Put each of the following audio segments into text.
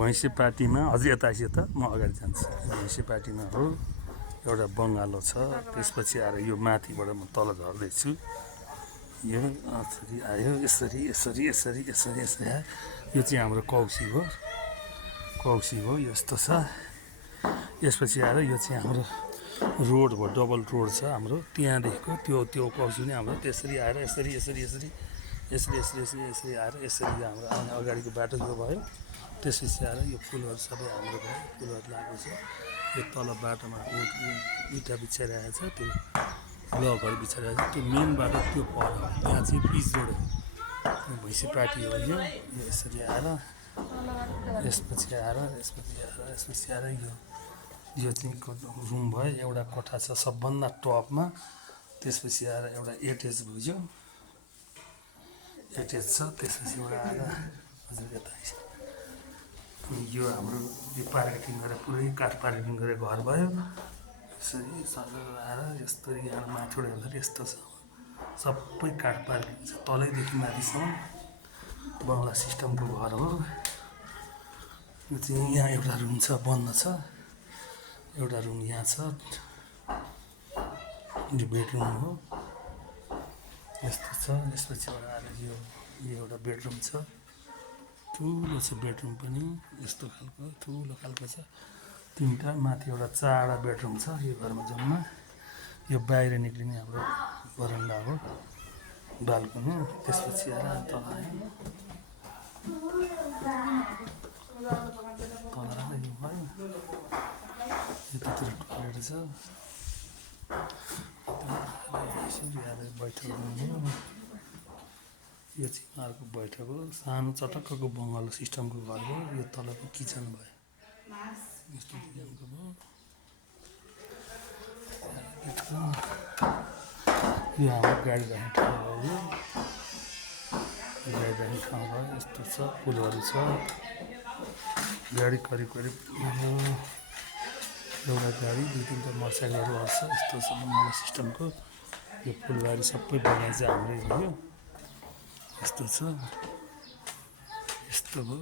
भैँसी पार्टीमा अझै यता आइस त म अगाडि जान्छु। भैँसी पार्टीमा हो, एउटा बङ्गालो छ। त्यसपछि आएर यो माथिबाट म तल झर्दैछु। यो यसरी आयो, यसरी यसरी यसरी यसरी यसरी आयो। यो चाहिँ हाम्रो कौसी हो, कौसी हो, यस्तो छ। यसपछि आएर यो चाहिँ हाम्रो रोड भयो, डबल रोड छ हाम्रो। त्यहाँदेखिको त्यो कौसी नै हाम्रो। त्यसरी आएर यसरी यसरी यसरी यसरी यसरी यसरी यसरी आएर यसरी हाम्रो आउने अगाडिको बाटो यो भयो। त्यसपछि आएर यो फुलहरू सबै हाम्रो भयो, फुलहरू लागेको छ। यो तल बाटोमा इँटा बिछाइरहेको छ, त्यो ब्लकहरू बिछाइरहेको छ। त्यो मेन बाटो त्यो पर हो, त्यहाँ चाहिँ पिच रोड हो। भैँसी पार्टी हो यो। यसरी आएर यसपछि आएर यो चाहिँ रुम भयो, एउटा कोठा छ सबभन्दा टपमा। त्यसपछि आएर एउटा एटेच भयो, एटेच छ। त्यसपछि आएर हजुर यता आइस। अनि यो हाम्रो यो पार्किङ गरेर पुरै काठ पार्किङ गरेर घर भयो। यसरी आएर यस्तो यहाँ माथिबाट हेर्दाखेरि यस्तो छ, सबै काठ पार्किङ छ तलैदेखि माथिसम्म। बङ्गला सिस्टमको घर हो यो चाहिँ। यहाँ एउटा रुम छ, बन्द छ। एउटा रुम यहाँ छ, यो बेडरुम हो, यस्तो छ। यसपछि आएर यो एउटा बेडरुम छ, ठुलो छ बेडरुम पनि, यस्तो खालको ठुलो खालको छ। तिनवटा माथि एउटा चारवटा बेडरुम छ यो घरमा जम्मा। यो बाहिर निक्लिने हाम्रो बरन्डा हो, बाल्कनी। त्यसपछि आएर तल आयो, तल आएर यो भयो। यतातिर टोयलेट छ, बैठक रुम हो। यो चाहिँ उहाँहरूको बैठक हो, सानो चटक्कको बङ्गालो सिस्टमको घर हो। यो तलको किचन भयो, यस्तो डिजाइनको भयो। यो हाम्रो गाडी राख्ने ठाउँ भयो, गाडी राख्ने ठाउँ भयो। यस्तो छ, फुलहरू छ। गाडी करिब करिब एउटा गाडी, दुई तिनवटा मोटरसाइकलहरू आउँछ। यस्तो छ बङ्गालो सिस्टमको। यो फुलबारी सबै बनाइ चाहिँ हाम्रै भयो, यस्तो छ। यस्तो भयो।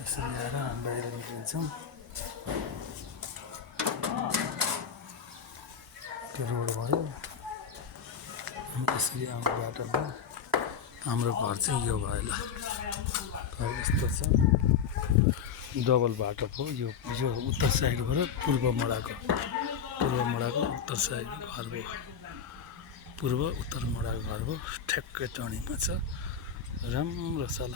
यसरी आएर हामी बाहिर निक्लिन्छौँ। त्यो रोड भयो, यसरी आउने बाटो भयो। हाम्रो घर चाहिँ यो भयो ल, घर यस्तो छ। डबल बाटो भयो यो उत्तर साइडबाट पूर्व मोडाको उत्तर साइड घर भयो। पूर्व उत्तर मोडाको घर भयो, ठ्याक्कै टर्निङमा छ। राम्रो छ ल।